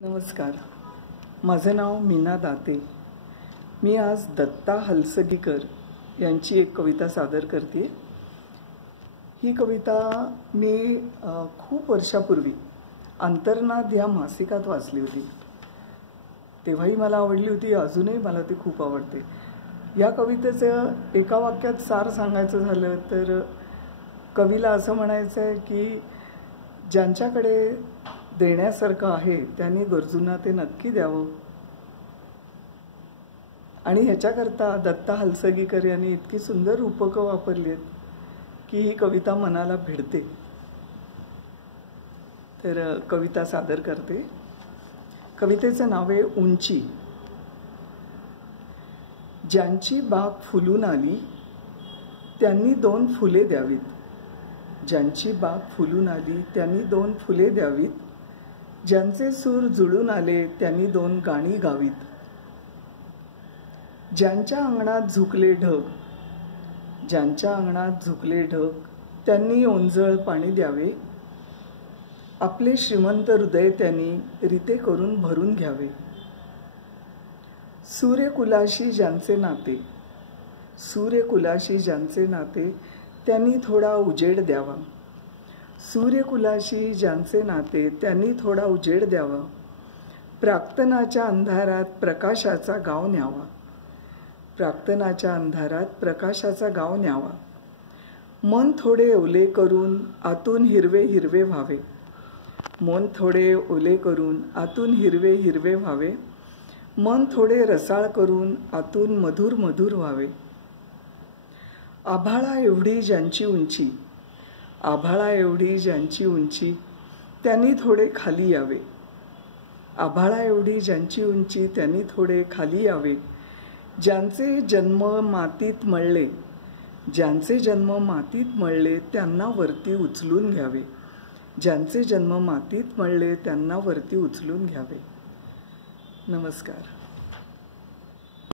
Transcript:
नमस्कार, माझे नाव मीना दाते। मी आज दत्ता हलसगीकर यांची एक कविता सादर करते। ही कविता मी खूप वर्षापूर्वी अंतर्नाद या मासिकात वाचली होती। तेव्हाही मला आवडली होती, अजूनही मला ती खूप आवडते। या कवितेचं एका वाक्यात सार सांगायचं झालं तर कवीला असं म्हणायचं आहे की ज्यांच्याकडे देण्यासारखं आहे त्यांनी गरजूंना ते नक्की द्यावं। आणि ह्याच्याकरता दत्ता हलसगीकर यांनी इतकी सुंदर रूपकं वापरली आहेत की ही कविता मनाला भिडते। तर कविता सादर करते। कवितेचं नाव आहे उंची। ज्यांची बाग फुलून आली त्यांनी 2 फुले द्यावीत। ज्यांची बाग फुलून आली त्यांनी 2 फुले द्यावीत। ज्यांचे सूर जुळून आले त्यांनी 2 गाणी गावीत। ज्यांच्या अंगणात झुकले ढग, ज्यांच्या अंगणात झुकले ढग त्यांनी ओंजळ पाणी द्यावे। आपले श्रीमंत हृदय त्यांनी रीते करून भरून घ्यावे। सूर्यकुलाशी ज्यांचे नाते, सूर्यकुलाशी ज्यांचे नाते त्यांनी थोडा उजेड द्यावा। सूर्यकुलाशी ज्यांचे नाते त्यांनी थोडा उजेड द्यावा। प्राक्तनाच्या अंधारात प्रकाशाचा गाव न्यावा। प्राक्तनाच्या अंधारात प्रकाशाचा गाव न्यावा। मन थोडे ओले करून आतून हिरवे हिरवे व्हावे। मन थोडे ओले करून आतून हिरवे हिरवे व्हावे। मन थोडे रसाळ करून आतून मधुर मधुर व्हावे। आभाळा एवढी ज्यांची उंची, आभाळा एवढी ज्यांची उंची त्यांनी थोडे खाली यावे। आभाळा एवढी ज्यांची उंची त्यांनी थोडे खाली यावे। ज्यांचे जन्म मातीत मळले, ज्यांचे जन्म मातीत मळले त्यांना वरती उचलून घ्यावे। ज्यांचे जन्म मातीत मळले त्यांना वरती उचलून घ्यावे। नमस्कार।